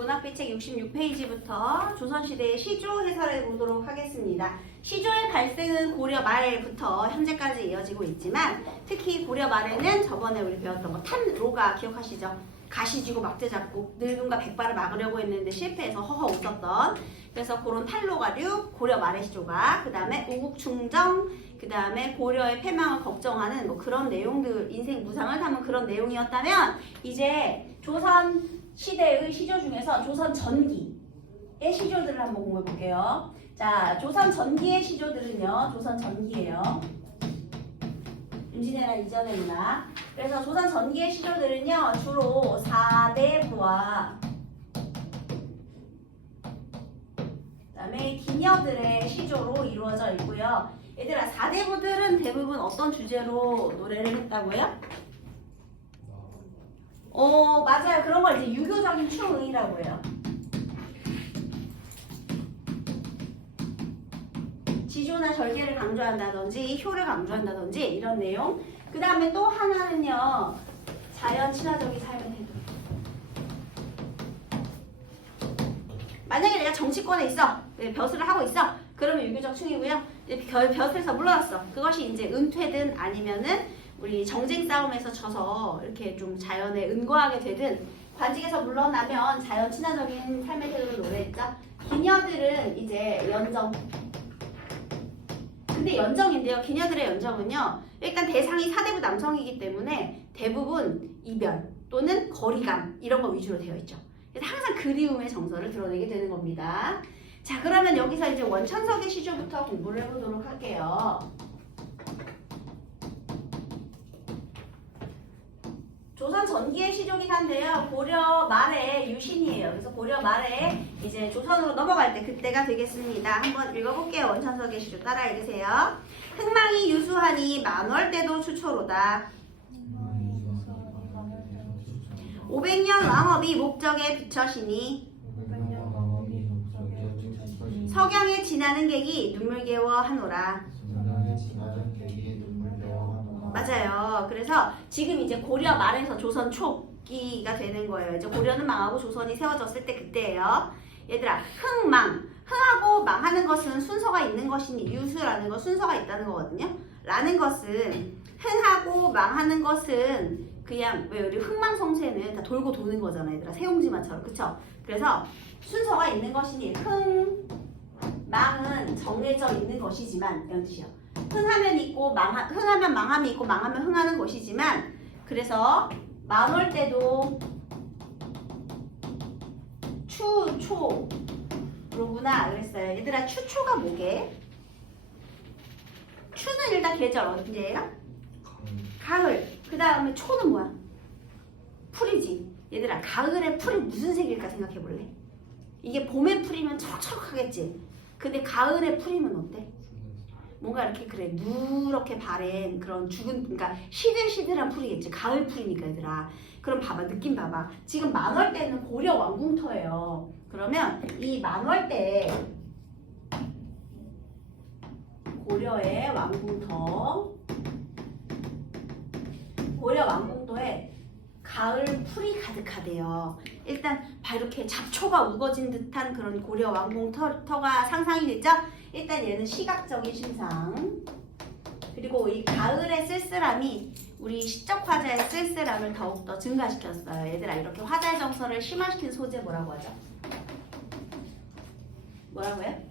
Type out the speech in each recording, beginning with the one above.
문학비책 66페이지부터 조선시대의 시조 해설해 보도록 하겠습니다. 시조의 발생은 고려 말부터 현재까지 이어지고 있지만 특히 고려 말에는 저번에 우리 배웠던 거 탄로가 기억하시죠? 가시 쥐고 막대 잡고 늙은과 백발을 막으려고 했는데 실패해서 허허 웃었던, 그래서 그런 탄로가류 고려 말의 시조가, 그 다음에 우국충정, 그 다음에 고려의 패망을 걱정하는 뭐 그런 내용들, 인생 무상을 담은 그런 내용이었다면, 이제 조선 시대의 시조 중에서 조선 전기의 시조들을 한번 공부해 볼게요. 자, 조선 전기의 시조들은요, 조선 전기예요. 임진왜란 이전의 문화. 그래서 조선 전기의 시조들은요, 주로 사대부와 그다음에 기녀들의 시조로 이루어져 있고요. 얘들아, 사대부들은 대부분 어떤 주제로 노래를 했다고요? 맞아요. 그런 걸 이제 유교적인 추응이라고 해요. 지조나 절개를 강조한다든지 효를 강조한다든지 이런 내용. 그 다음에 또 하나는요, 자연 친화적인 삶의 태도. 만약에 내가 정치권에 있어, 벼슬을 하고 있어, 그러면 유교적 충이고요. 벼슬에서 물러났어. 그것이 이제 은퇴든 아니면은 우리 정쟁 싸움에서 져서 이렇게 좀 자연에 은거하게 되든, 관직에서 물러나면 자연 친화적인 삶의 태도를 노래했죠. 기녀들은 이제 연정. 근데 연정인데요. 기녀들의 연정은요, 일단 대상이 사대부 남성이기 때문에 대부분 이별 또는 거리감 이런 거 위주로 되어 있죠. 그래서 항상 그리움의 정서를 드러내게 되는 겁니다. 자, 그러면 여기서 이제 원천석의 시조부터 공부를 해보도록 할게요. 조선 전기의 시조긴 한데요, 고려 말의 유신이에요. 그래서 고려 말에 이제 조선으로 넘어갈 때 그때가 되겠습니다. 한번 읽어볼게요. 원천석의 시조 따라 읽으세요. 흥망이 유수하니 만월대도 추초로다. 500년 왕업이 목적에 비처시니 석양에 지나는 객이 눈물개워하노라. 맞아요. 그래서 지금 이제 고려 말에서 조선 초기가 되는 거예요. 이제 고려는 망하고 조선이 세워졌을 때 그때예요. 얘들아, 흥망. 흥하고 망하는 것은 순서가 있는 것이니, 유수라는 건 순서가 있다는 거거든요. 라는 것은, 흥하고 망하는 것은 그냥, 왜 우리 흥망성쇠는 다 돌고 도는 거잖아요. 얘들아, 세옹지마처럼. 그쵸? 그래서 순서가 있는 것이니, 망은 정해져 있는 것이지만, 이런 뜻이요. 흥하면 있고 흥하면 망함이 있고 망하면 흥하는 것이지만, 그래서 만월 때도 추초로구나 그랬어요. 얘들아, 추초가 뭐게? 추는 일단 계절 언제예요? 가을. 그 다음에 초는 뭐야? 풀이지. 얘들아, 가을의 풀이 무슨 색일까 생각해 볼래? 이게 봄의 풀이면 촉촉하겠지. 근데 가을의 풀이면 어때? 뭔가 이렇게 그래 누렇게 바랜 그런 죽은, 그러니까 시들시들한 풀이겠지. 가을 풀이니까 얘들아. 그럼 봐봐, 느낌 봐봐. 지금 만월 때는 고려 왕궁터예요. 그러면 이 만월 때 고려의 왕궁터, 고려 왕궁터에 가을 풀이 가득하대요. 일단 이렇게 잡초가 우거진 듯한 그런 고려 왕궁터가 상상이 됐죠? 일단 얘는 시각적인 신상. 그리고 이 가을의 쓸쓸함이 우리 시적 화자의 쓸쓸함을 더욱더 증가시켰어요. 얘들아, 이렇게 화자의 정서를 심화시킨 소재 뭐라고 하죠? 뭐라고요?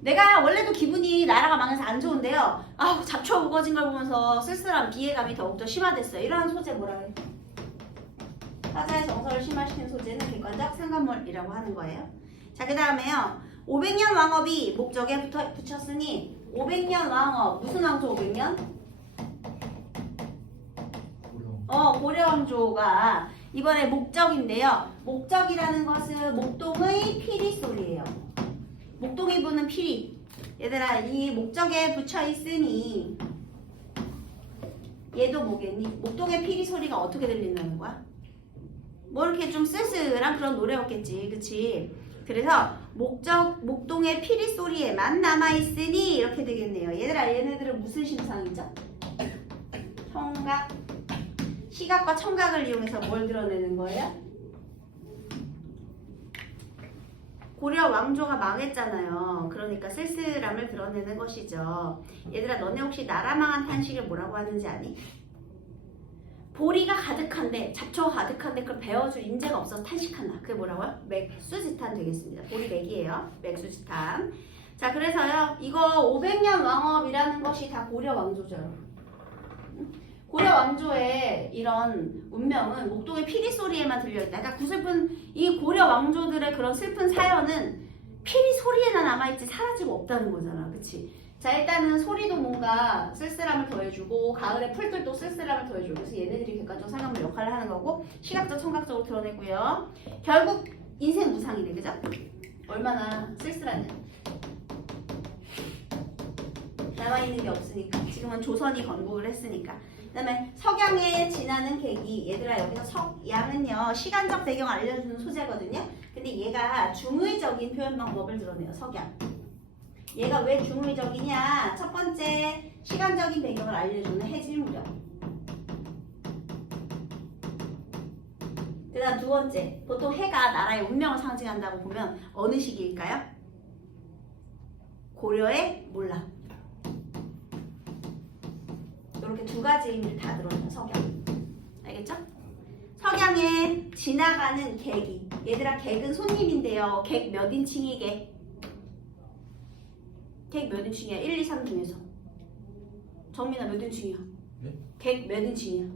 내가 원래도 기분이 나라가 망해서 안 좋은데요, 아우 잡초 우거진 걸 보면서 쓸쓸한 비애감이 더욱더 심화됐어요. 이러한 소재 뭐라고 해요? 화자의 정서를 심화시킨 소재는 객관적 상관물이라고 하는 거예요. 자, 그 다음에요, 500년 왕업이 목적에 붙였으니 500년 왕업, 무슨 왕조 500년? 고려 왕조가 이번에 목적인데요. 목적이라는 것은 목동의 피리 소리예요. 목동이 부는 피리. 얘들아, 이 목적에 붙여 있으니 얘도 뭐겠니? 목동의 피리 소리가 어떻게 들린다는 거야? 뭐 이렇게 좀 쓸쓸한 그런 노래였겠지, 그치? 그래서 목동의 피리 소리에만 남아있으니 이렇게 되겠네요. 얘들아, 얘네들은 무슨 심상이죠? 청각. 시각과 청각을 이용해서 뭘 드러내는 거예요? 고려 왕조가 망했잖아요. 그러니까 쓸쓸함을 드러내는 것이죠. 얘들아, 너네 혹시 나라 망한 탄식을 뭐라고 하는지 아니? 보리가 가득한데, 잡초가 가득한데 그걸 베어줄 인재가 없어서 탄식한다. 그게 뭐라고요? 맥수지탄 되겠습니다. 보리 맥이에요. 맥수지탄. 자, 그래서요, 이거 500년 왕업이라는 것이 다 고려 왕조죠. 고려 왕조의 이런 운명은 목동의 피리 소리에만 들려있다. 그러니까 구슬픈 이 고려 왕조들의 그런 슬픈 사연은 피리 소리에나 남아있지 사라지고 없다는 거잖아. 그치? 자, 일단은 소리도 뭔가 쓸쓸함을 더해주고 가을의 풀들도 쓸쓸함을 더해주고 그래서 얘네들이 객관적 상징 역할을 하는 거고 시각적, 청각적으로 드러내고요. 결국 인생 무상이네. 그죠? 얼마나 쓸쓸하냐. 남아있는 게 없으니까. 지금은 조선이 건국을 했으니까. 그 다음에 석양에 지나는 계기. 얘들아, 여기서 석양은요 시간적 배경을 알려주는 소재거든요. 근데 얘가 중의적인 표현 방법을 드러내요. 석양. 얘가 왜 중의적이냐. 첫 번째, 시간적인 배경을 알려주는 해질무렵. 그 다음 두 번째, 보통 해가 나라의 운명을 상징한다고 보면 어느 시기일까요? 고려의 몰락. 이렇게 두 가지 의미를 다 드러내요. 석양. 알겠죠? 석양에 지나가는 객이. 얘들아, 객은 손님인데요. 객 몇 인칭이게? 객 몇 인칭이야? 1, 2, 3 중에서. 정민아 몇 인칭이야? 네? 객 몇 인칭이야?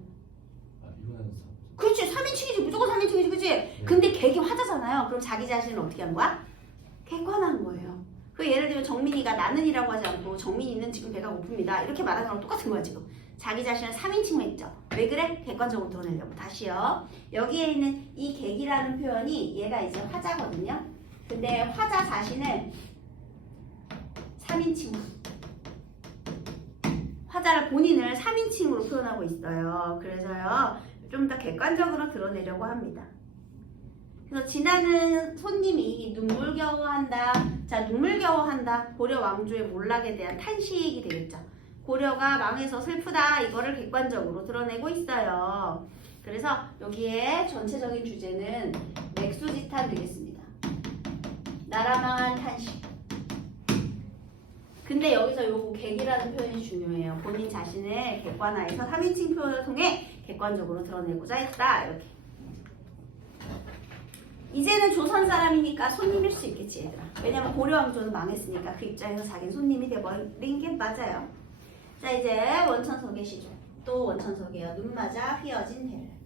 아, 이거는 그렇지, 3인칭이지. 무조건 3인칭이지. 그치? 네. 근데 객이 화자잖아요. 그럼 자기 자신을 어떻게 한 거야? 객관한 거예요. 그 예를 들면 정민이가 나는이라고 하지 않고 정민이는 지금 배가 고픕니다. 이렇게 말하는 거랑 똑같은 거야 지금. 자기 자신을 3인칭만 했죠. 왜 그래? 객관적으로 드러내려고. 다시요. 여기에 있는 이 객이라는 표현이 얘가 이제 화자거든요. 근데 화자 자신을 3인칭으로 화자를 본인을 3인칭으로 표현하고 있어요. 그래서요. 좀 더 객관적으로 드러내려고 합니다. 그래서 지나는 손님이 눈물겨워한다. 자, 눈물겨워한다. 고려 왕조의 몰락에 대한 탄식이 되겠죠. 고려가 망해서 슬프다. 이거를 객관적으로 드러내고 있어요. 그래서 여기에 전체적인 주제는 맥수지탄 되겠습니다. 나라 망한 탄식. 근데 여기서 요거 객이라는 표현이 중요해요. 본인 자신을 객관화해서 3인칭 표현을 통해 객관적으로 드러내고자 했다. 이렇게. 이제는 조선 사람이니까 손님일 수 있겠지, 얘들아. 왜냐면 고려 왕조는 망했으니까 그 입장에서 자기는 손님이 돼버린 게 맞아요. 자, 이제 원천석의 시조. 또 원천석이에요. 눈 맞아 휘어진 해를.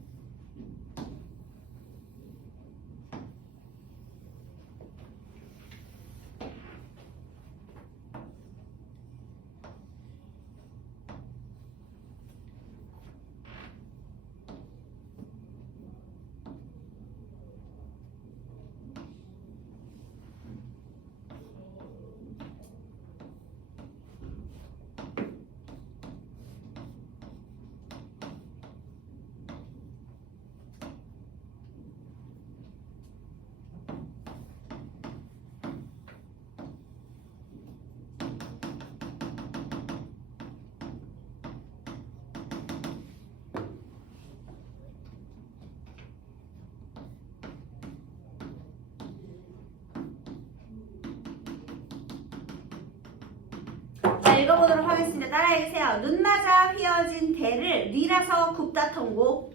자, 읽어보도록 하겠습니다. 따라해주세요. 눈 맞아 휘어진 대를 리라서 굽다 통고.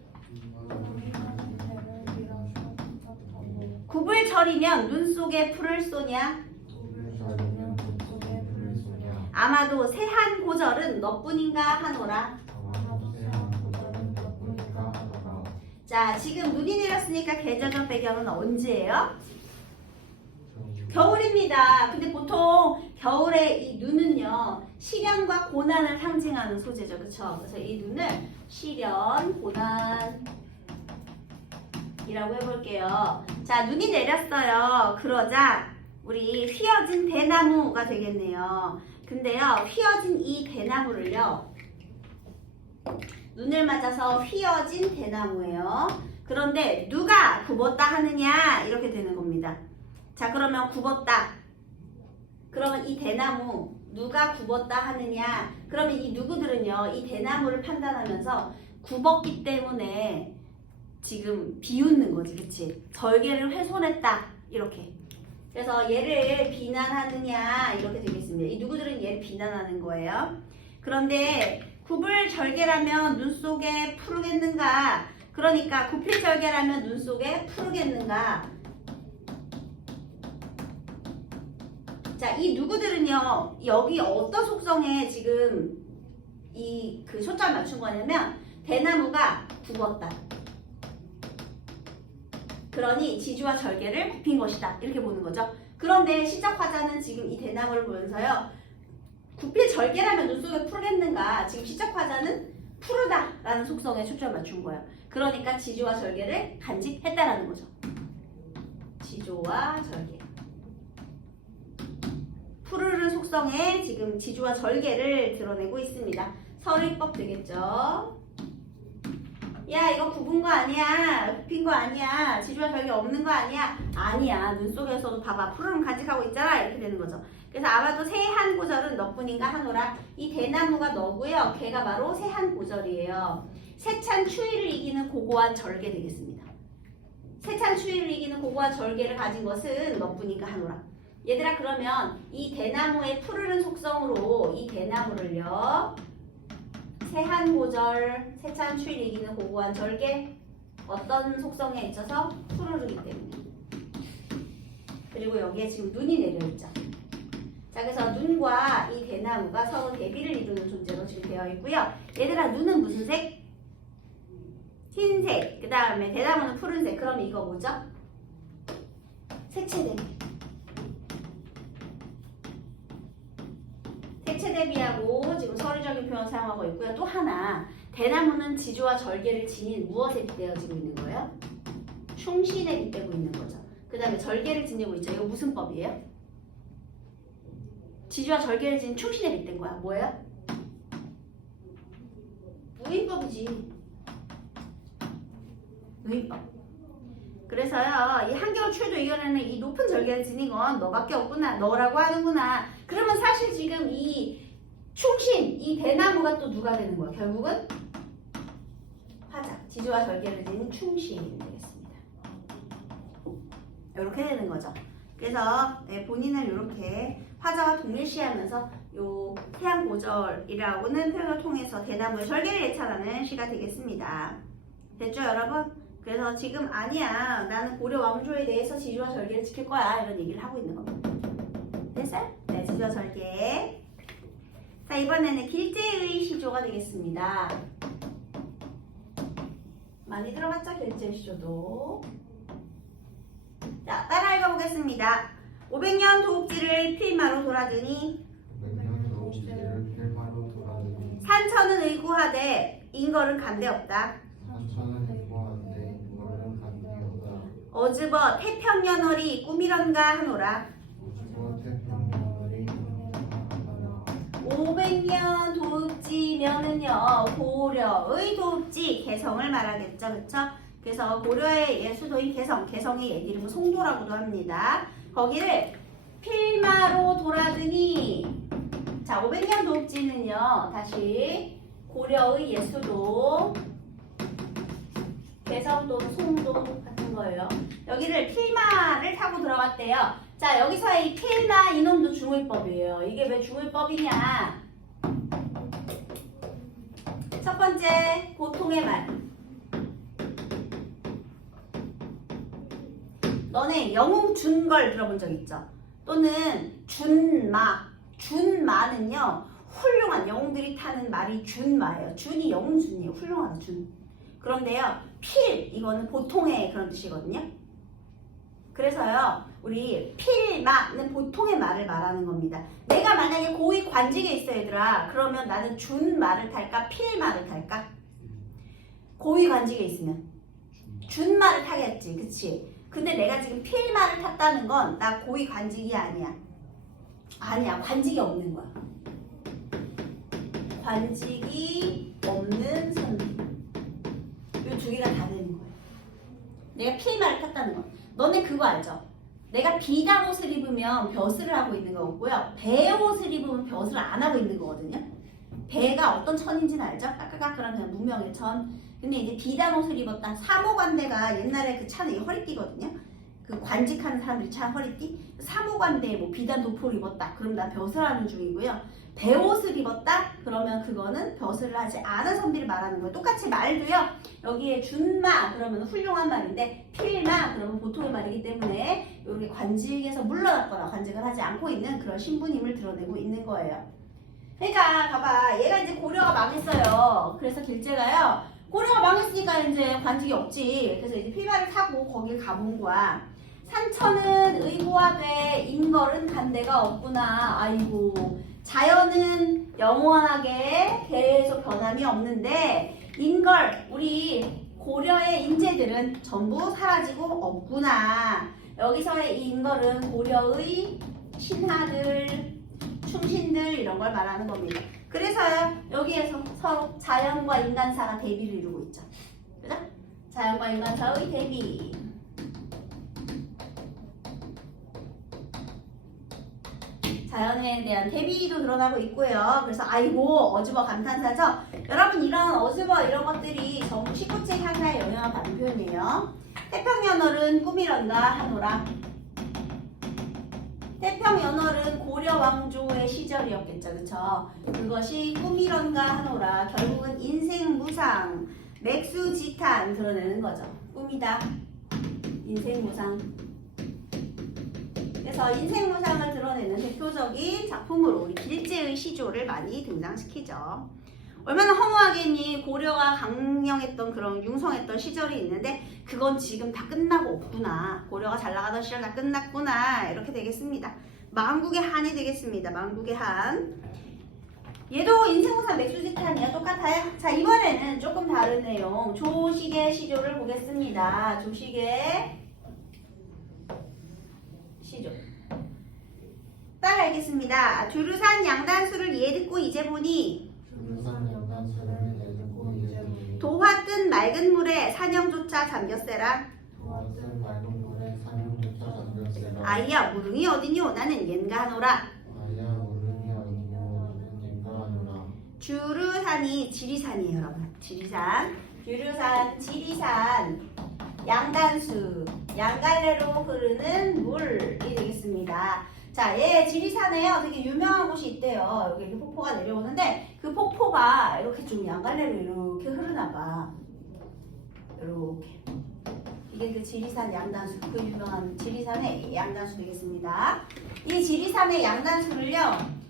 굽을 절이면 눈 속에 풀을 쏘냐. 아마도 새한 고절은 너뿐인가 하노라. 자, 지금 눈이 내렸으니까 계절적 배경은 언제예요? 겨울입니다. 근데 보통 겨울에 이 눈은요, 시련과 고난을 상징하는 소재죠. 그쵸? 그래서 이 눈을 시련, 고난이라고 해볼게요. 자, 눈이 내렸어요. 그러자 우리 휘어진 대나무가 되겠네요. 근데요, 휘어진 이 대나무를요, 눈을 맞아서 휘어진 대나무예요. 그런데 누가 굽었다 하느냐 이렇게 되는 겁니다. 자, 그러면 굽었다. 그러면 이 대나무 누가 굽었다 하느냐. 그러면 이 누구들은요, 이 대나무를 판단하면서 굽었기 때문에 지금 비웃는 거지. 그치? 절개를 훼손했다. 이렇게. 그래서 얘를 비난하느냐 이렇게 되겠습니다. 이 누구들은 얘를 비난하는 거예요. 그런데 구불절개라면 눈 속에 푸르겠는가? 그러니까 구필절개라면 눈 속에 푸르겠는가? 자, 이 누구들은요, 여기 어떤 속성에 지금 그 초점을 맞춘 거냐면 대나무가 굽었다. 그러니 지주와 절개를 굽힌 것이다. 이렇게 보는 거죠. 그런데 시적 화자는 지금 이 대나무를 보면서요, 구필 절개라면 눈 속에 푸르겠는가? 지금 시적 화자는 푸르다라는 속성에 초점을 맞춘 거예요. 그러니까 지주와 절개를 간직했다라는 거죠. 지조와 절개. 푸르른 속성에 지금 지주와 절개를 드러내고 있습니다. 서류법 되겠죠? 야, 이거 굽은 거 아니야. 굽힌 거 아니야. 지주와 절개 없는 거 아니야. 아니야. 눈 속에서도 봐봐. 푸르름 간직하고 있잖아. 이렇게 되는 거죠. 그래서 아마도 새한 고절은 너뿐인가 하노라. 이 대나무가 너고요. 걔가 바로 새한 고절이에요. 세찬 추위를 이기는 고고한 절개 되겠습니다. 세찬 추위를 이기는 고고한 절개를 가진 것은 너뿐인가 하노라. 얘들아, 그러면 이 대나무의 푸르른 속성으로 이 대나무를요, 새한 고절, 세찬 추위를 이기는 고고한 절개, 어떤 속성에 있어서 푸르르기 때문에. 그리고 여기에 지금 눈이 내려있죠. 자, 그래서 눈과 이 대나무가 서로 대비를 이루는 존재로 지금 되어 있고요. 얘들아, 눈은 무슨 색? 흰색. 그 다음에 대나무는 푸른색. 그럼 이거 뭐죠? 색채 대비. 색채 대비하고 지금 서류적인 표현 사용하고 있고요. 또 하나, 대나무는 지주와 절개를 지닌 무엇에 빗대어지고 있는 거예요? 충신에 빗대고 있는 거죠. 그 다음에 절개를 지니고 있죠. 이거 무슨 법이에요? 지주와 절개를 지닌 충신에 빗댄 거야. 뭐예요? 무인법이지. 무인법. 그래서요, 이 한겨울 추위도 이겨내는 이 높은 절개를 지닌 건 너밖에 없구나. 너라고 하는구나. 그러면 사실 지금 이 충신, 이 대나무가 또 누가 되는 거야? 결국은 화자. 지주와 절개를 지닌 충신이 되겠습니다. 이렇게 되는 거죠. 그래서 본인을 이렇게 화자와 동일시하면서 요 태양고절이라고는 표현을 통해서 대나무의 절개를 예찬하는 시가 되겠습니다. 됐죠, 여러분? 그래서 지금 아니야, 나는 고려 왕조에 대해서 지주와 절개를 지킬 거야, 이런 얘기를 하고 있는 겁니다. 됐어요? 네, 지주와 절개. 자, 이번에는 길제의 시조가 되겠습니다. 많이 들어봤죠, 길제의 시조도. 자, 따라 읽어보겠습니다. 500년 도읍지를 필마로 돌아드니 산천은 의구하되 인걸은 간대없다. 어즈버 태평년월이 꿈이런가 하노라. 500년 도읍지면은요, 고려의 도읍지 개성을 말하겠죠. 그쵸? 그래서 고려의 예수도인 개성의 옛 이름은 송도라고도 합니다. 거기를 필마로 돌아드니, 자, 500년 도읍지는요, 다시 고려의 예수도, 개성 또는 송도 같은 거예요. 여기를 필마를 타고 들어갔대요. 자, 여기서의 이 필마 이놈도 중의법이에요. 이게 왜 중의법이냐? 첫 번째, 보통의 말. 너네 영웅 준걸 들어본 적 있죠? 또는 준마. 준마는요, 훌륭한 영웅들이 타는 말이 준마예요. 준이 영웅 준이에요. 훌륭하다, 준. 그런데요, 필, 이거는 보통의 그런 뜻이거든요. 그래서요, 우리 필마는 보통의 말을 말하는 겁니다. 내가 만약에 고위 관직에 있어, 얘들아. 그러면 나는 준마를 탈까? 필마를 탈까? 고위 관직에 있으면 준마를 타겠지, 그치? 근데 내가 지금 필마를 탔다는 건 나 고위 관직이 아니야. 아니야, 관직이 없는 거야. 관직이 없는 선비. 이 두 개가 다 되는 거야. 내가 필마를 탔다는 건. 너네 그거 알죠? 내가 비단 옷을 입으면 벼슬을 하고 있는 거고요. 배 옷을 입으면 벼슬을 안 하고 있는 거거든요. 배가 어떤 천인지는 알죠? 까끌까끌한 그냥 무명의 천. 근데 이제 비단 옷을 입었다. 사모관대가 옛날에 그 차는 허리띠거든요. 그 관직하는 사람들이 참 허리띠. 사무관대 뭐 비단 도포를 입었다. 그럼 나 벼슬하는 중이고요. 배옷을 입었다? 그러면 그거는 벼슬을 하지 않은 사람들이 말하는 거예요. 똑같이 말도요. 여기에 준마 그러면 훌륭한 말인데 필마 그러면 보통의 말이기 때문에 이렇게 관직에서 물러났거나 관직을 하지 않고 있는 그런 신분임을 드러내고 있는 거예요. 그러니까 봐봐. 얘가 이제 고려가 망했어요. 그래서 길재가요. 고려가 망했으니까 이제 관직이 없지. 그래서 이제 필마를 타고 거길 가본 거야. 산천은 의고하되 인걸은 간대가 없구나. 아이고. 자연은 영원하게 계속 변함이 없는데 인걸 우리 고려의 인재들은 전부 사라지고 없구나. 여기서의 이 인걸은 고려의 신하들, 충신들 이런 걸 말하는 겁니다. 그래서요 여기에서 서로 자연과 인간사가 대비를 이루고 있죠. 그죠? 자연과 인간사의 대비. 자연에 대한 대비도 드러나고 있고요. 그래서 아이고 어즈버 감탄사죠. 여러분 이런 어즈버 이런 것들이 전부 19책 향사에 영향을 받은 표현이에요. 태평연월은 꿈이란가 하노라. 태평연월은 고려 왕조의 시절이었겠죠. 그쵸? 그것이 꿈이란가 하노라. 결국은 인생 무상, 맥수지탄 드러내는 거죠. 꿈이다. 인생 무상. 그래서 인생무상을 드러내는 대표적인 작품으로 우리 길재의 시조를 많이 등장시키죠. 얼마나 허무하겠니. 고려가 강령했던 그런 융성했던 시절이 있는데 그건 지금 다 끝나고 없구나. 고려가 잘 나가던 시절 다 끝났구나. 이렇게 되겠습니다. 만국의 한이 되겠습니다. 만국의 한. 얘도 인생무상 맥수지탄이야. 똑같아요. 자 이번에는 조금 다른 내용 조식의 시조를 보겠습니다. 조식의 시조. 따라 읽겠습니다. 두루산 양단수를 예듣고 이제 보니 도화 뜬 맑은 물에 사냥조차 잠겼세라. 아이야 무릉이 어디뇨 나는 옌가 하노라. 주르산이 지리산이에요 여러분. 지리산. 주르산 지리산 양단수 양갈래로 흐르는 물이 되겠습니다. 자, 얘 지리산에요. 되게 유명한 곳이 있대요. 여기 이렇게 폭포가 내려오는데 그 폭포가 이렇게 좀 양갈래로 이렇게 흐르나 봐. 이렇게. 이게 그 지리산 양단수, 그 유명한 지리산의 양단수 되겠습니다. 이 지리산의 양단수를요,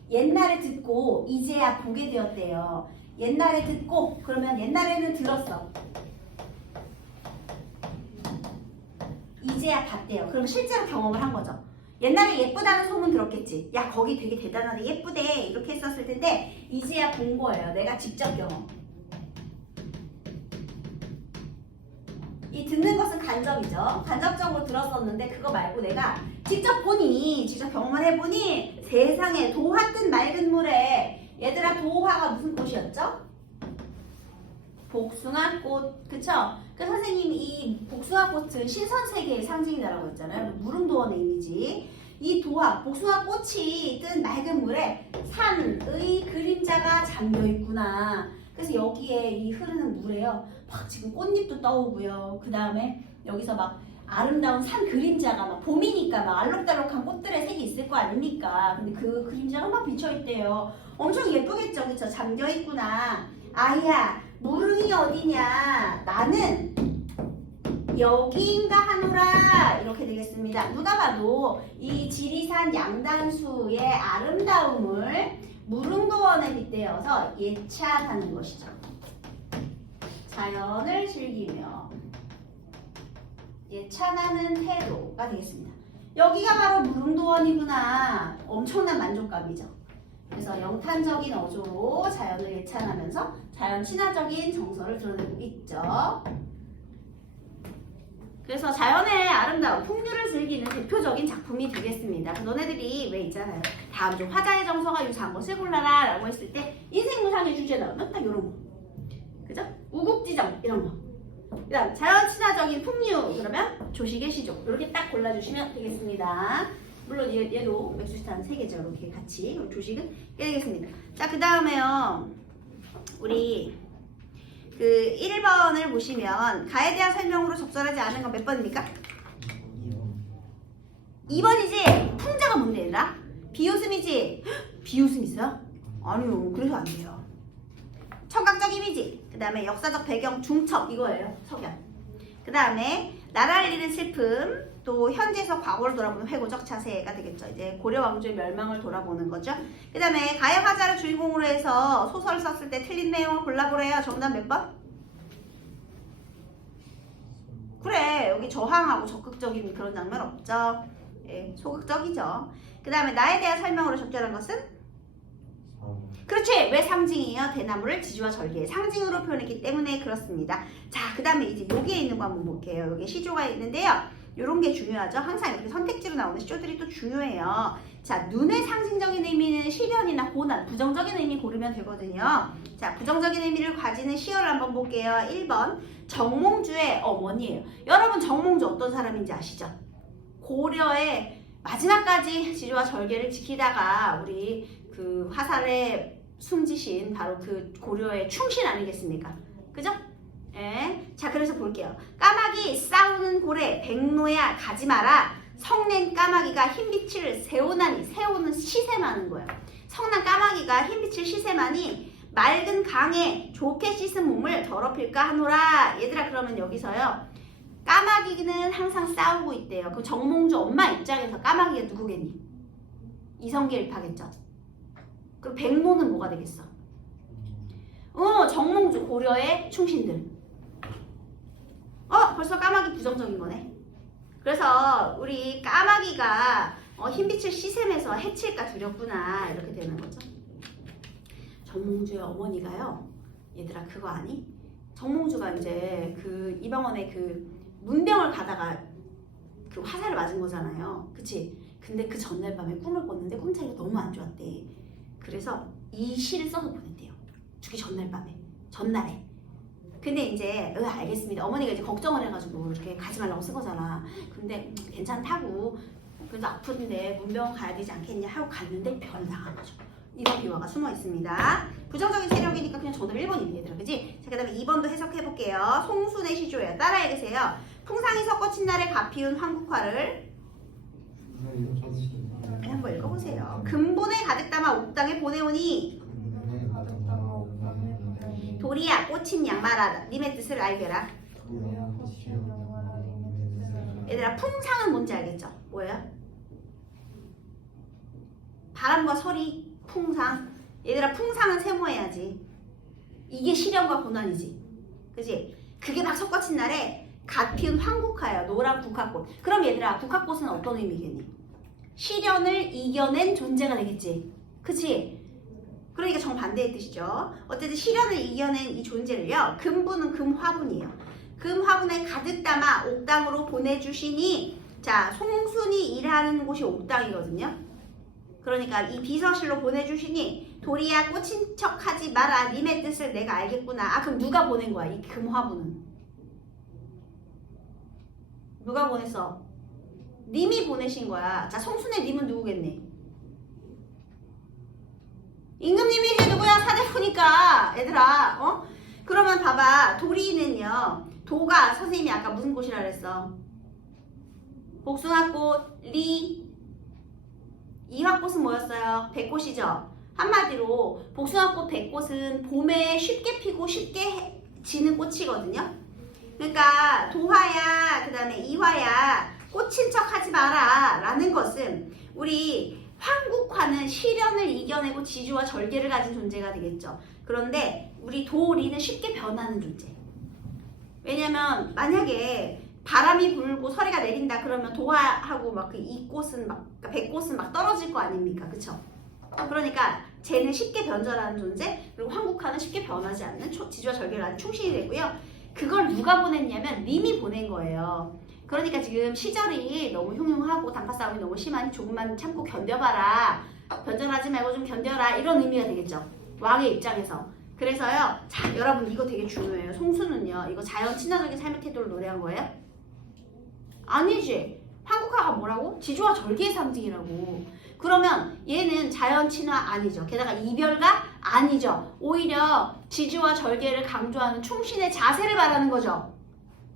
옛날에 듣고 이제야 보게 되었대요. 옛날에 듣고, 그러면 옛날에는 들었어. 이제야 봤대요. 그럼 실제로 경험을 한 거죠. 옛날에 예쁘다는 소문 들었겠지. 야 거기 되게 대단하대 예쁘대 이렇게 했었을 텐데 이제야 본 거예요. 내가 직접 경험. 이 듣는 것은 간접이죠. 간접적으로 들었었는데 그거 말고 내가 직접 보니 직접 경험을 해보니 세상에 도화 뜬 맑은 물에 얘들아 도화가 무슨 꽃이었죠? 복숭아꽃. 그쵸? 그 선생님이 이 복숭아꽃은 신선세계의 상징이라고 했잖아요. 무릉도원의 이미지. 이 도화, 복숭아꽃이 뜬 맑은 물에 산의 그림자가 잠겨있구나. 그래서 여기에 이 흐르는 물에요. 막 지금 꽃잎도 떠오고요. 그 다음에 여기서 막 아름다운 산 그림자가 막 봄이니까 막 알록달록한 꽃들의 색이 있을 거 아닙니까? 근데 그 그림자가 막 비쳐있대요. 엄청 예쁘겠죠? 그쵸? 잠겨있구나. 아이야 무릉이 어디냐? 나는 여기인가 하노라. 이렇게 되겠습니다. 누가 봐도 이 지리산 양단수의 아름다움을 무릉도원에 빗대어서 예찬하는 것이죠. 자연을 즐기며 예찬하는 태도가 되겠습니다. 여기가 바로 무릉도원이구나. 엄청난 만족감이죠. 그래서 영탄적인 어조로 자연을 예찬하면서 자연 친화적인 정서를 드러내고 있죠. 그래서 자연의 아름다움, 풍류를 즐기는 대표적인 작품이 되겠습니다. 너네들이 왜 있잖아요. 다음 주 화자의 정서가 유사한 것을 골라라 라고 했을 때 인생무상의 주제 나오면 딱 이런 거. 그죠? 우국지정 이런 거. 그 다음 자연 친화적인 풍류 그러면 조식의 시조 이렇게 딱 골라주시면 되겠습니다. 물론 얘도 맥주시탄 3개죠. 이렇게 같이 조식은 깨겠습니다. 자, 그 다음에요. 우리 그 1번을 보시면 가에 대한 설명으로 적절하지 않은 건 몇 번입니까? 2번이지? 풍자가 뭔데 얘들아? 비웃음이지? 비웃음 있어요? 아니요. 그래서 안 돼요. 청각적 이미지, 그 다음에 역사적 배경, 중첩 이거예요. 석연. 그 다음에 나라를 잃은 슬픔, 또 현재에서 과거를 돌아보는 회고적 자세가 되겠죠. 이제 고려 왕조의 멸망을 돌아보는 거죠. 그 다음에 가야 화자를 주인공으로 해서 소설을 썼을 때 틀린 내용을 골라보래요. 정답 몇 번? 그래, 여기 저항하고 적극적인 그런 장면 없죠. 예, 소극적이죠. 그 다음에 나에 대한 설명으로 적절한 것은? 그렇지. 왜 상징이에요? 대나무를 지주와 절개의 상징으로 표현했기 때문에 그렇습니다. 자, 그 다음에 이제 여기에 있는 거 한번 볼게요. 여기 시조가 있는데요. 요런 게 중요하죠. 항상 이렇게 선택지로 나오는 시조들이 또 중요해요. 자, 눈의 상징적인 의미는 시련이나 고난, 부정적인 의미 고르면 되거든요. 자, 부정적인 의미를 가지는 시어를 한번 볼게요. 1번 정몽주의 어머니예요. 여러분 정몽주 어떤 사람인지 아시죠? 고려의 마지막까지 지주와 절개를 지키다가 우리 그 화살에 숨지신 바로 그 고려의 충신 아니겠습니까? 그죠? 예. 자, 그래서 볼게요. 까마귀 싸우는 고래 백로야 가지 마라. 성낸 까마귀가 흰빛을 세우나니, 세우는 시샘하는 거예요. 성난 까마귀가 흰빛을 시샘하니 맑은 강에 좋게 씻은 몸을 더럽힐까 하노라. 얘들아, 그러면 여기서요. 까마귀는 항상 싸우고 있대요. 그 정몽주 엄마 입장에서 까마귀가 누구겠니? 이성계일파겠죠. 그럼 백로는 뭐가 되겠어? 정몽주 고려의 충신들. 벌써 까마귀 부정적인 거네. 그래서 우리 까마귀가 흰빛을 시샘해서 해칠까 두렵구나 이렇게 되는 거죠. 정몽주의 어머니가요. 얘들아 그거 아니? 정몽주가 이제 그 이방원의 그 문병을 가다가 그 화살을 맞은 거잖아요. 그치? 근데 그 전날 밤에 꿈을 꿨는데 꿈자리가 너무 안 좋았대. 그래서 이 시를 써서 보냈대요. 죽기 전날 밤에. 전날에. 근데 이제 알겠습니다. 어머니가 이제 걱정을 해가지고 이렇게 가지 말라고 쓴 거잖아. 근데 괜찮다고 그래도 아픈데 문병원 가야 되지 않겠냐 하고 갔는데 변을 당한 거죠. 이런 비화가 숨어 있습니다. 부정적인 세력이니까 그냥 정답 1번입니다. 얘들아. 그지? 자, 그 다음에 2번도 해석해볼게요. 송순의 시조예요. 따라해 계세요. 풍상이 섞어친 날에 갓피운 황국화를 한번 읽어보세요. 근본에 가득 담아 옥당에 보내오니 도리야 꽂힌 양말아 님의 뜻을 알게라. 얘들아 풍상은 뭔지 알겠죠? 뭐예요? 바람과 서리 풍상. 얘들아 풍상은 세모해야지. 이게 시련과 고난이지. 그지? 그게 막 섞어친 날에 갓 피운 황국화예요. 노란 국화꽃. 그럼 얘들아 국화꽃은 어떤 의미겠니? 시련을 이겨낸 존재가 되겠지. 그치? 그러니까 정반대의 뜻이죠. 어쨌든 시련을 이겨낸 이 존재를요. 금분은 금화분이에요. 금화분에 가득 담아 옥당으로 보내주시니 자 송순이 일하는 곳이 옥당이거든요. 그러니까 이 비서실로 보내주시니 도리야 꽂힌 척하지 마라. 님의 뜻을 내가 알겠구나. 그럼 누가 보낸 거야? 이 금화분은. 누가 보냈어? 님이 보내신 거야. 자 송순의 님은 누구겠니? 임금님이지. 누구야? 사대부니까 얘들아. 그러면 봐봐. 도리는요. 도가 선생님이 아까 무슨 꽃이라 그랬어? 복숭아꽃, 리. 이화꽃은 뭐였어요? 백꽃이죠. 한마디로 복숭아꽃, 백꽃은 봄에 쉽게 피고 쉽게 지는 꽃이거든요. 그러니까 도화야, 그 다음에 이화야 꽂힌 척 하지 마라 라는 것은 우리 황국화는 시련을 이겨내고 지주와 절개를 가진 존재가 되겠죠. 그런데 우리 도리는 쉽게 변하는 존재. 왜냐면 만약에 바람이 불고 서리가 내린다 그러면 도화하고 막 그 이 꽃은 막 그러니까 백꽃은 막 떨어질 거 아닙니까? 그쵸? 그러니까 쟤는 쉽게 변절하는 존재, 그리고 황국화는 쉽게 변하지 않는 지주와 절개를 하는 충신이 되고요. 그걸 누가 보냈냐면 님이 보낸 거예요. 그러니까 지금 시절이 너무 흉흉하고 단파 싸움이 너무 심하니 조금만 참고 견뎌봐라. 변절하지 말고 좀 견뎌라. 이런 의미가 되겠죠. 왕의 입장에서. 그래서요. 자, 여러분 이거 되게 중요해요. 송수는요. 이거 자연 친화적인 삶의 태도를 노래한 거예요? 아니지. 황국화가 뭐라고? 지주와 절개의 상징이라고. 그러면 얘는 자연 친화 아니죠. 게다가 이별가 아니죠. 오히려 지주와 절개를 강조하는 충신의 자세를 말하는 거죠.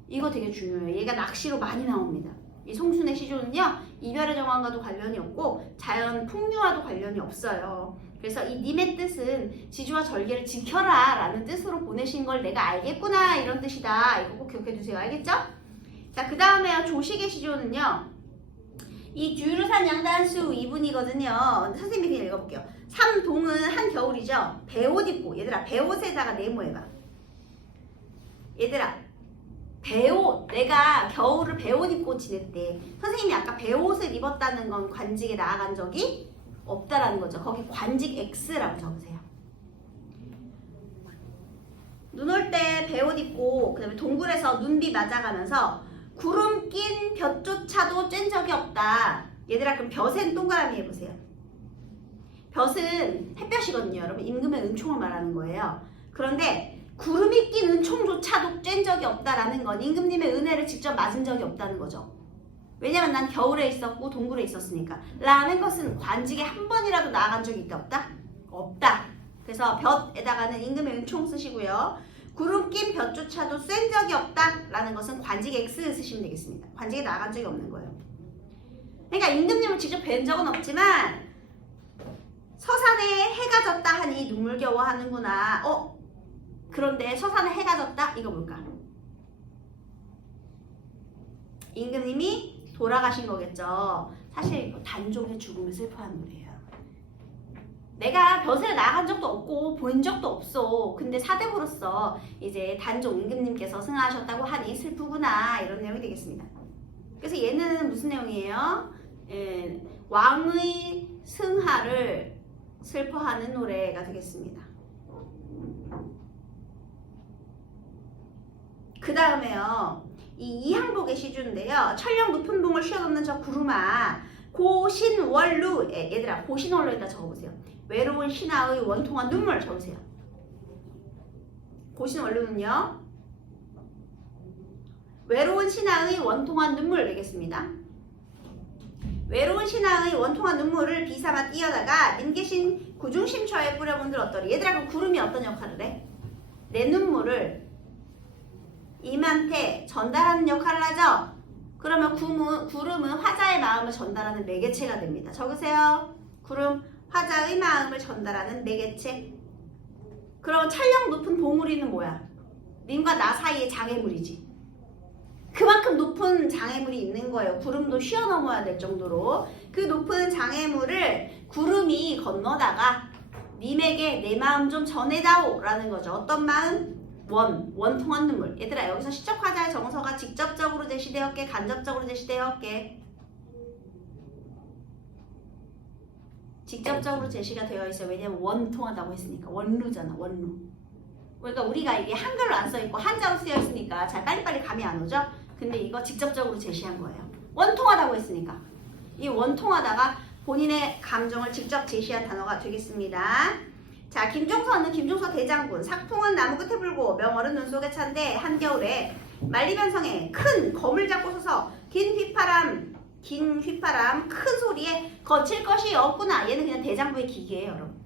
이거 되게 중요해요. 얘가 낚시로 많이 나옵니다. 이 송순의 시조는요, 이별의 정황과도 관련이 없고 자연 풍류와도 관련이 없어요. 그래서 이 님의 뜻은 지주와 절개를 지켜라 라는 뜻으로 보내신 걸 내가 알겠구나 이런 뜻이다. 이거 꼭 기억해 두세요. 알겠죠? 자, 그 다음에요. 조식의 시조는요, 이 듀르산 양단수 2분이거든요. 선생님이 그냥 읽어볼게요. 삼동은 한겨울이죠. 배옷 입고, 얘들아 배옷에다가 네모해봐. 얘들아 배옷, 내가 겨울을 배옷 입고 지냈대. 선생님이 아까 배옷을 입었다는 건 관직에 나아간 적이 없다라는 거죠. 거기 관직 X라고 적으세요. 눈 올 때 배옷 입고 그 다음에 동굴에서 눈비 맞아가면서 구름 낀 볕조차도 쬐은 적이 없다. 얘들아 그럼 볕엔 동그라미 해보세요. 볕은 햇볕이거든요. 여러분 임금의 은총을 말하는 거예요. 그런데 구름이 낀 은총조차도 쬐은 적이 없다라는 건 임금님의 은혜를 직접 맞은 적이 없다는 거죠. 왜냐면 난 겨울에 있었고 동굴에 있었으니까. 라는 것은 관직에 한 번이라도 나아간 적이 있다 없다? 없다. 그래서 볕에다가는 임금의 은총 쓰시고요. 구름 낀 볕조차도 쐰 적이 없다라는 것은 관직 X 쓰시면 되겠습니다. 관직에 나아간 적이 없는 거예요. 그러니까 임금님을 직접 뵌 적은 없지만 서산에 해가 졌다 하니 눈물겨워하는구나. 그런데 서산에 해가 졌다? 이거 뭘까? 임금님이 돌아가신 거겠죠. 사실 단종의 죽음을 슬퍼하는 노래예요. 내가 벼슬에 나간 적도 없고 본 적도 없어. 근데 사대부로서 이제 단종 임금님께서 승하하셨다고 하니 슬프구나 이런 내용이 되겠습니다. 그래서 얘는 무슨 내용이에요? 왕의 승하를 슬퍼하는 노래가 되겠습니다. 그 다음에요. 이 이항복의 시주인데요. 천령 높은 봉을 쉬어넘는 저 구름아 고신월루, 얘들아 고신월루에다 적어보세요. 외로운 신하의 원통한 눈물 적으세요. 고신월루는요, 외로운 신하의 원통한 눈물 되겠습니다. 외로운 신하의 원통한 눈물을 비삼아 띄어다가 님 계신 구중심처에 뿌려본들 어떠리. 얘들아 그럼 구름이 어떤 역할을 해? 내 눈물을 임한테 전달하는 역할을 하죠. 그러면 구름은 화자의 마음을 전달하는 매개체가 됩니다. 적으세요. 구름, 화자의 마음을 전달하는 매개체. 그럼 천령 높은 봉우리는 뭐야? 님과 나 사이의 장애물이지. 그만큼 높은 장애물이 있는 거예요. 구름도 쉬어 넘어야 될 정도로. 그 높은 장애물을 구름이 건너다가 님에게 내 마음 좀 전해다오 라는 거죠. 어떤 마음? 원통한 눈물. 얘들아 여기서 시적 화자의 정서가 직접적으로 제시되었게 간접적으로 제시되었게? 직접적으로 제시가 되어 있어요. 왜냐면 원통하다고 했으니까. 원루잖아. 원루. 그러니까 우리가 이게 한글로 안 써있고 한자로 쓰여 있으니까 잘 빨리빨리 감이 안 오죠? 근데 이거 직접적으로 제시한 거예요. 원통하다고 했으니까. 이 원통하다가 본인의 감정을 직접 제시한 단어가 되겠습니다. 자, 김종서는 김종서 대장군. 삭풍은 나무 끝에 불고 명월은 눈 속에 찬데 한겨울에 만리변성에 큰 검을 잡고 서서 긴 휘파람 큰 소리에 거칠 것이 없구나. 얘는 그냥 대장부의 기계예요, 여러분.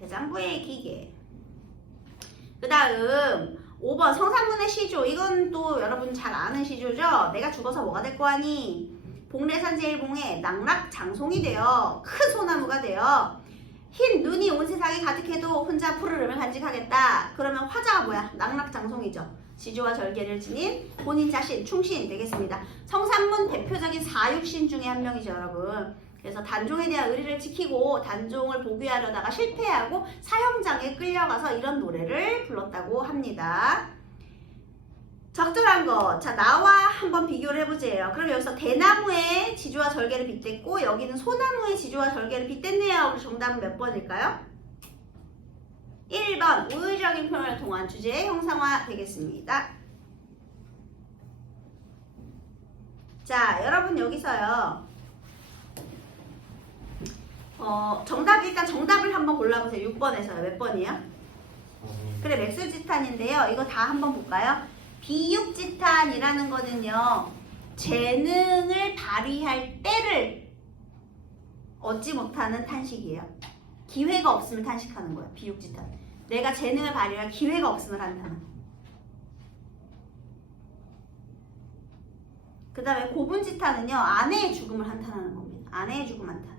대장부의 기계. 그 다음 5번 성산문의 시조. 이건 또 여러분 잘 아는 시조죠. 내가 죽어서 뭐가 될 거 아니. 봉래산 제일봉에 낙락장송이 되어 큰 소나무가 되어 흰 눈이 온 세상에 가득해도 혼자 푸르름을 간직하겠다. 그러면 화자가 뭐야? 낙락장송이죠. 지조와 절개를 지닌 본인 자신, 충신 되겠습니다. 성산문 대표적인 사육신 중에 한 명이죠, 여러분. 그래서 단종에 대한 의리를 지키고 단종을 복위하려다가 실패하고 사형장에 끌려가서 이런 노래를 불렀다고 합니다. 적절한 거. 자, 나와 한번 비교를 해보세요. 그럼 여기서 대나무의 지조와 절개를 빗댔고 여기는 소나무의 지조와 절개를 빗댔네요. 우리 정답은 몇 번일까요? 1번 우의적인 표현을 통한 주제의 형상화 되겠습니다. 자, 여러분 여기서요. 일단 정답을 한번 골라보세요. 6번에서요. 몇 번이에요? 그래, 맥술지탄인데요. 이거 다 한번 볼까요? 비육지탄이라는 거는요, 재능을 발휘할 때를 얻지 못하는 탄식이에요. 기회가 없으면 탄식하는 거예요. 비육지탄. 내가 재능을 발휘할 기회가 없으면 한다는. 그 다음에 고분지타는요, 아내의 죽음을 한탄하는 겁니다. 아내의 죽음 한탄.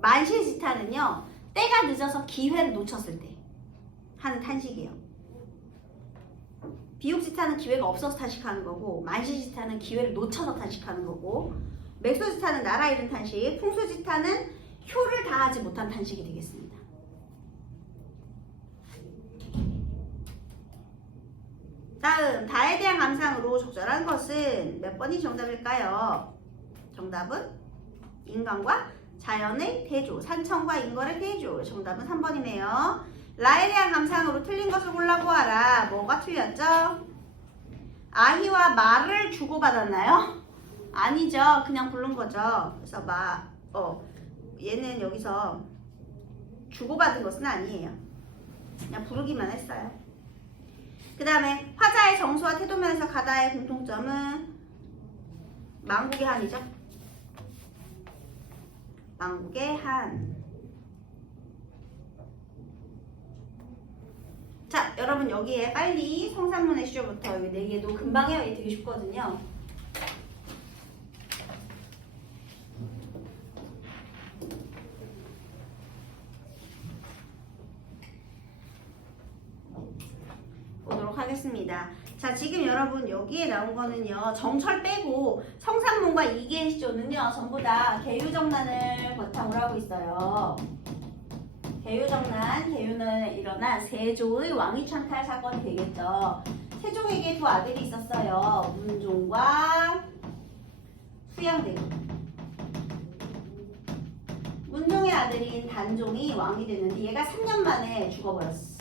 만실지타는요, 때가 늦어서 기회를 놓쳤을 때 하는 탄식이에요. 비옥지타는 기회가 없어서 탄식하는 거고, 만실지타는 기회를 놓쳐서 탄식하는 거고, 맥소지타는 나라 잃은 탄식, 풍수지타는 효를 다하지 못한 탄식이 되겠습니다. 다음, 다에 대한 감상으로 적절한 것은 몇 번이 정답일까요? 정답은 인간과 자연의 대조, 산천과 인간의 대조. 정답은 3번이네요. 라에 대한 감상으로 틀린 것을 골라보아라. 뭐가 틀렸죠? 아희와 말을 주고받았나요? 아니죠. 그냥 부른 거죠. 그래서 얘는 여기서 주고받은 것은 아니에요. 그냥 부르기만 했어요. 그 다음에 화자의 정서와 태도면에서 가다의 공통점은 망국의 한이죠. 망국의 한. 자, 여러분 여기에 빨리 성산문의 시조부터 여기 4개도 금방 해요. 되게 쉽거든요. 보도록 하겠습니다. 자, 지금 여러분 여기에 나온 거는요, 정철 빼고 성산문과 이계의 시조는요 전부 다 계유정난을 바탕으로 하고 있어요. 계유는 일어난 세조의 왕위찬탈 사건이 되겠죠. 세종에게 두 아들이 있었어요. 문종과 수양대군. 문종의 아들인 단종이 왕이 됐는데 얘가 3년 만에 죽어버렸어.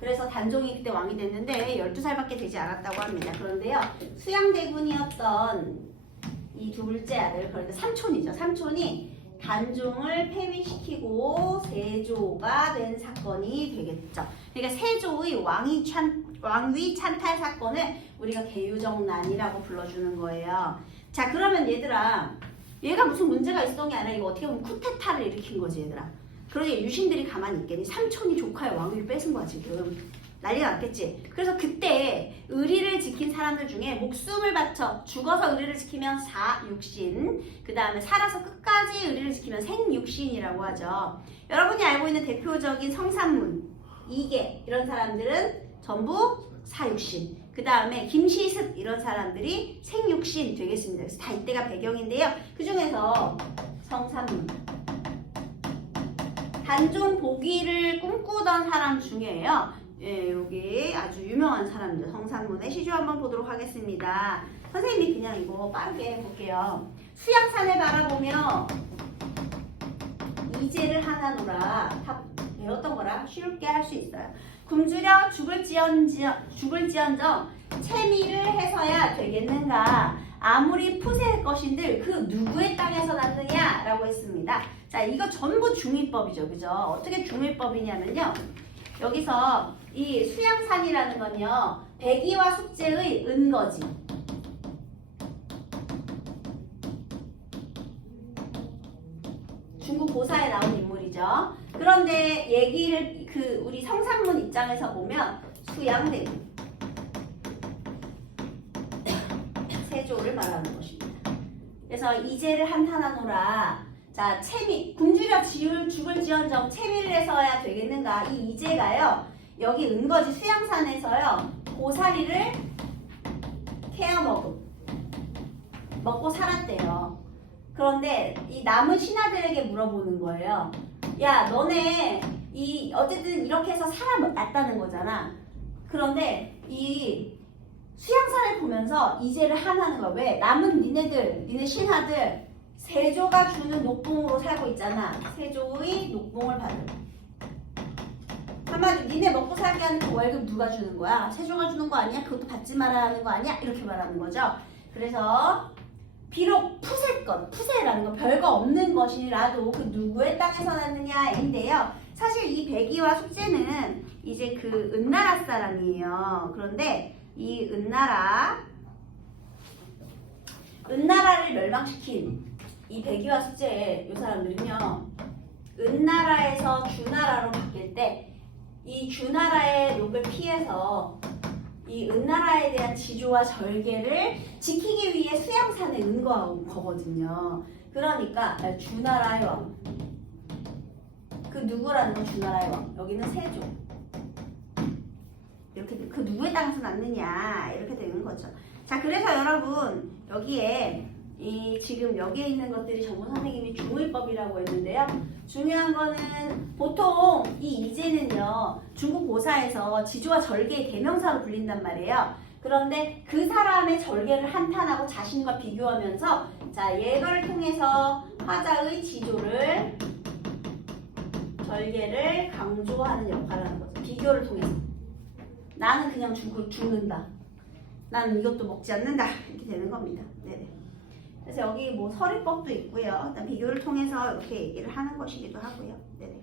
그래서 단종이 그때 왕이 됐는데 12살밖에 되지 않았다고 합니다. 그런데요, 수양대군이었던 이 둘째 아들, 그러니까 삼촌이죠. 삼촌이 단종을 폐위시키고 세조가 된 사건이 되겠죠. 그러니까 세조의 왕위 찬탈 사건을 우리가 계유정난이라고 불러주는 거예요. 자, 그러면 얘들아, 얘가 무슨 문제가 있었던 게 아니라 이거 어떻게 보면 쿠데타를 일으킨 거지, 얘들아. 그러니 유신들이 가만히 있겠니? 삼촌이 조카의 왕위를 뺏은 거야 지금. 난리가 났겠지. 그래서 그때 의리를 지킨 사람들 중에 목숨을 바쳐 죽어서 의리를 지키면 사육신, 그 다음에 살아서 끝까지 의리를 지키면 생육신이라고 하죠. 여러분이 알고 있는 대표적인 성산문, 이계 이런 사람들은 전부 사육신, 그 다음에 김시습 이런 사람들이 생육신 되겠습니다. 그래서 다 이때가 배경인데요. 그 중에서 성산문, 단종 복위를 꿈꾸던 사람 중에요. 예, 여기 아주 유명한 사람들, 성산문의 시조 한번 보도록 하겠습니다. 선생님이 그냥 이거 빠르게 볼게요. 수양산을 바라보며 이제를 하나노라. 다 배웠던 거라 쉽게 할 수 있어요. 굶주려 죽을지언정 채미를 해서야 되겠는가. 아무리 푸세할 것인들 그 누구의 땅에서 났느냐 라고 했습니다. 자, 이거 전부 중위법이죠. 그죠? 어떻게 중위법이냐면요, 여기서 이 수양산이라는 건요, 백의와 숙제의 은거지. 중국 고사에 나온 인물이죠. 그런데 얘기를 우리 성산문 입장에서 보면 수양대군, 세조를 말하는 것입니다. 그래서 이제를 한탄하노라. 자, 채미, 굶주려 죽을지언정 채미를 해서야 되겠는가. 이 이제가요, 여기 은거지 수양산에서요, 고사리를 먹고 살았대요. 그런데 이 남은 신하들에게 물어보는 거예요. 야, 너네 어쨌든 이렇게 해서 살아났다는 거잖아. 그런데 이 수양산을 보면서 이제를 하는 거야. 왜? 남은 니네 신하들 세조가 주는 녹봉으로 살고 있잖아. 세조의 녹봉을 받을. 한마디로 니네 먹고 살게 하는 그 월급 누가 주는 거야? 세조가 주는 거 아니야? 그것도 받지 말아야 하는 거 아니야? 이렇게 말하는 거죠. 그래서 비록 푸세라는 건 별거 없는 것이라도 그 누구의 땅에서 났느냐인데요. 사실 이 백의와 숙제는 이제 그 은나라 사람이에요. 그런데 이 은나라를 멸망시킨 이 백의와 숙제의 이 사람들은요, 은나라에서 주나라로 바뀔 때 이 주나라의 욕을 피해서 이 이 은나라에 대한 지조와 절개를 지키기 위해 수양산에 은거한 거거든요. 그러니까 주나라의 왕. 그 누구라는 건 주나라의 왕. 여기는 세조. 이렇게 그 누구의 땅에서 났느냐 이렇게 되는 거죠. 자, 그래서 여러분 여기에 지금 여기에 있는 것들이 전부 선생님이 중의법이라고 했는데요. 중요한 거는 보통 이 이제는요 중국 고사에서 지조와 절개의 대명사로 불린단 말이에요. 그런데 그 사람의 절개를 한탄하고 자신과 비교하면서 자 예를 통해서 화자의 지조를 절개를 강조하는 역할을 하는 거죠. 비교를 통해서 나는 그냥 죽는다. 나는 이것도 먹지 않는다. 이렇게 되는 겁니다. 네네. 그래서 여기 뭐 서리법도 있고요. 일단 비교를 통해서 이렇게 얘기를 하는 것이기도 하고요. 네네.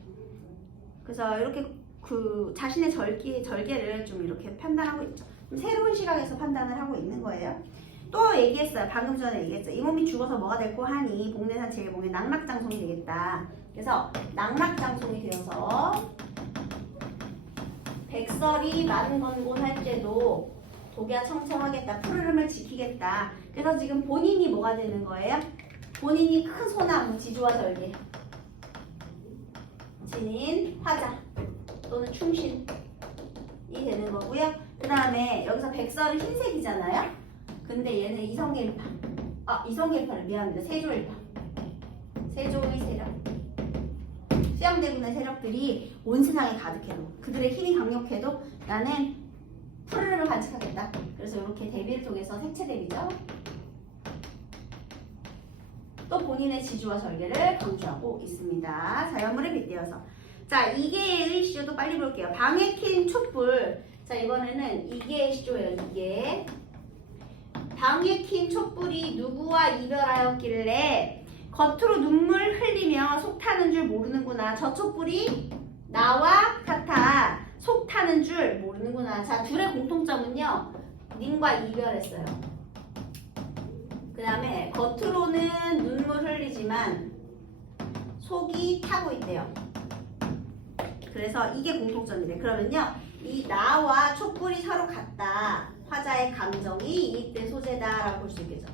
그래서 이렇게 그 자신의 절개를 좀 이렇게 판단하고 있죠. 좀 새로운 시각에서 판단을 하고 있는 거예요. 또 얘기했어요. 방금 전에 얘기했죠. 이 몸이 죽어서 뭐가 될고 하니 복내산 제일봉의 낙락장송이 되겠다. 그래서 낙락장송이 되어서 백설이 만건곤 할 때도 독야 청청하겠다. 푸르름을 지키겠다. 그래서 지금 본인이 뭐가 되는 거예요? 본인이 큰 소나무 지조와 절개 진인 화자 또는 충신이 되는 거고요. 그 다음에 여기서 백설은 흰색이잖아요. 근데 얘는 이성계일파. 이성계일파를 미안합니다. 세조일파. 세조의 세력. 수양대군의 세력들이 온 세상에 가득해도 그들의 힘이 강력해도 나는 푸르름을 간직하겠다. 그래서 이렇게 대비를 통해서 색채 대비죠. 또 본인의 지주와 절개를 강조하고 있습니다. 자연물에 빗대어서. 자, 이계의 시조도 빨리 볼게요. 방에 킨 촛불. 자, 이번에는 이계의 시조예요. 이계. 방에 킨 촛불이 누구와 이별하였길래 겉으로 눈물 흘리며 속 타는 줄 모르는구나. 저 촛불이 나와 같아 속 타는 줄 모르는구나. 자, 둘의 공통점은요. 님과 이별했어요. 그 다음에 겉으로는 눈물 흘리지만 속이 타고 있대요. 그래서 이게 공통점이래. 그러면요. 이 나와 촛불이 서로 같다. 화자의 감정이 이익된 소재다라고 볼 수 있겠죠.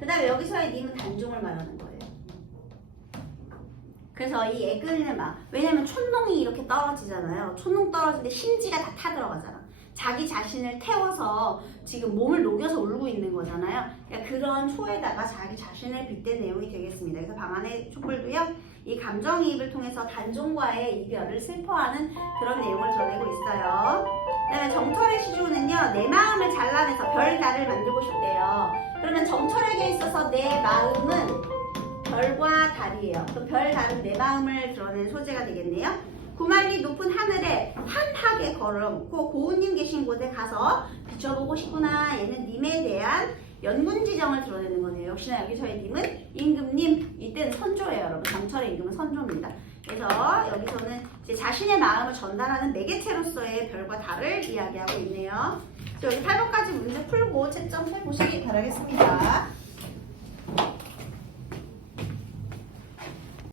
그 다음에 여기서의 님은 단종을 말하는 거예요. 그래서 이 애끓이는 막 왜냐면 촛농이 이렇게 떨어지잖아요. 촛농 떨어지는데 심지가 다 타들어가잖아. 자기 자신을 태워서 지금 몸을 녹여서 울고 있는 거잖아요. 그러니까 그런 초에다가 자기 자신을 빗댄 내용이 되겠습니다. 그래서 방 안의 촛불도요. 이 감정이입을 통해서 단종과의 이별을 슬퍼하는 그런 내용을 전하고 있어요. 그다음에 정철의 시조는요. 내 마음을 잘라내서 별달을 만들고 싶대요. 그러면 정철에게 있어서 내 마음은 별과 달이에요. 또 별, 달은 내 마음을 드러내는 소재가 되겠네요. 구만리 높은 하늘에 환하게 걸어놓고 고운님 계신 곳에 가서 비춰보고 싶구나. 얘는 님에 대한 연군 지정을 드러내는 거네요. 역시나 여기 저희 님은 임금님, 이때는 선조예요. 여러분. 정철의 임금은 선조입니다. 그래서 여기서는 이제 자신의 마음을 전달하는 매개체로서의 별과 달을 이야기하고 있네요. 여기 8번까지 문제 풀고 채점 해보시기 바라겠습니다.